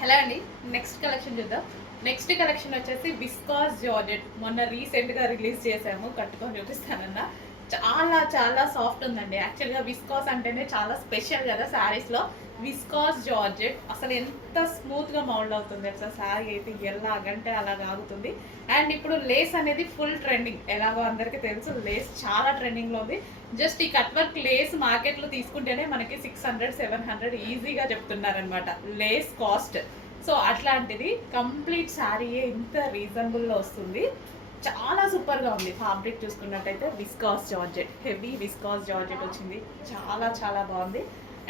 Hello అండి. Next collection చూద్దాం. Next collection వచ్చేసి విస్కాస్ జార్జెట్. మొన్న రీసెంట్గా రిలీజ్ చేసాము, కట్టుకొని చూపిస్తానన్న. చాలా చాలా సాఫ్ట్ ఉందండి. యాక్చువల్గా విస్కాస్ అంటేనే చాలా స్పెషల్ కదా శారీస్లో. విస్కాస్ జార్జెట్ అసలు ఎంత స్మూత్గా మౌల్డ్ అవుతుంది అసలు శారీ అయితే ఎలాగంటే అలాగ ఆగుతుంది. అండ్ ఇప్పుడు లేస్ అనేది ఫుల్ ట్రెండింగ్, ఎలాగో అందరికీ తెలుసు లేస్ చాలా ట్రెండింగ్లో ఉంది. జస్ట్ ఈ కట్ వర్క్ లేస్ మార్కెట్లో తీసుకుంటేనే మనకి 600-700 ఈజీగా చెప్తున్నారనమాట లేస్ కాస్ట్. సో అట్లాంటిది కంప్లీట్ శారీయే ఇంత రీజనబుల్లో వస్తుంది. చాలా సూపర్గా ఉంది. ఫ్యాబ్రిక్ చూసుకున్నట్టయితే viscous georgette, heavy viscous georgette వచ్చింది. చాలా చాలా బాగుంది.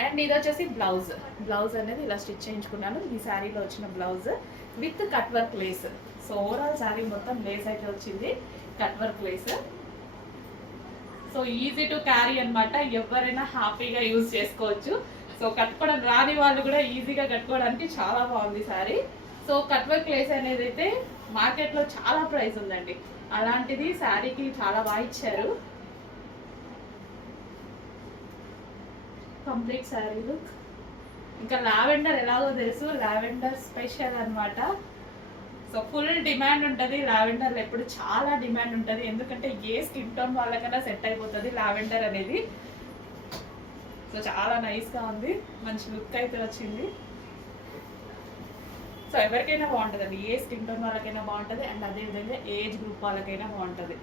అండ్ ఇది వచ్చేసి బ్లౌజ్ అనేది ఇలా స్టిచ్ చేయించుకున్నాను. ఈ శారీలో వచ్చిన blouse with cut work lace. So overall sari మొత్తం లేస్ అయితే వచ్చింది, cut work lace. So easy to carry అనమాట, ఎవరైనా హ్యాపీగా యూజ్ చేసుకోవచ్చు. సో కట్టుకోవడం రాని వాళ్ళు కూడా ఈజీగా కట్టుకోవడానికి చాలా బాగుంది sari. So cut work lace అనేది అయితే మార్కెట్లో చాలా ప్రైస్ ఉందండి, అలాంటిది శారీకి చాలా బాగా ఇచ్చారు. Complete sari look. ఇంకా లావెండర్ ఎలాగో తెలుసు, లావెండర్ స్పెషల్ అనమాట. సో ఫుల్ డిమాండ్ ఉంటుంది లావెండర్లో, ఎప్పుడు చాలా డిమాండ్ ఉంటుంది. ఎందుకంటే ఏ స్కిన్ టోన్ వాళ్ళకైనా సెట్ అయిపోతుంది లావెండర్ అనేది. సో చాలా నైస్గా ఉంది, మంచి లుక్ అయితే వచ్చింది. సో ఎవరికైనా బాగుంటుందండి, ఏ స్కిన్ టోన్ వాళ్ళకైనా బాగుంటుంది. అండ్ అదేవిధంగా ఏజ్ గ్రూప్ వాళ్ళకైనా బాగుంటుంది.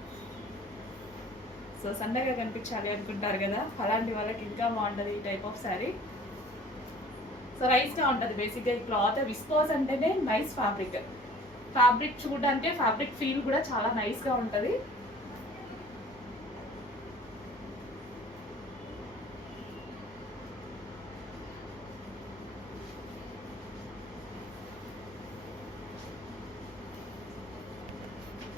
సో సన్నగా కనిపించాలి అనుకుంటారు కదా, అలాంటి వాళ్ళకి ఇంకా బాగుంటుంది ఈ టైప్ ఆఫ్ శారీ. సో నైస్గా ఉంటుంది బేసిక్గా ఈ క్లాత్. విస్కోస్ అంటేనే నైస్ ఫ్యాబ్రిక్ చూడడానికి, ఫ్యాబ్రిక్ ఫీల్ కూడా చాలా నైస్గా ఉంటుంది.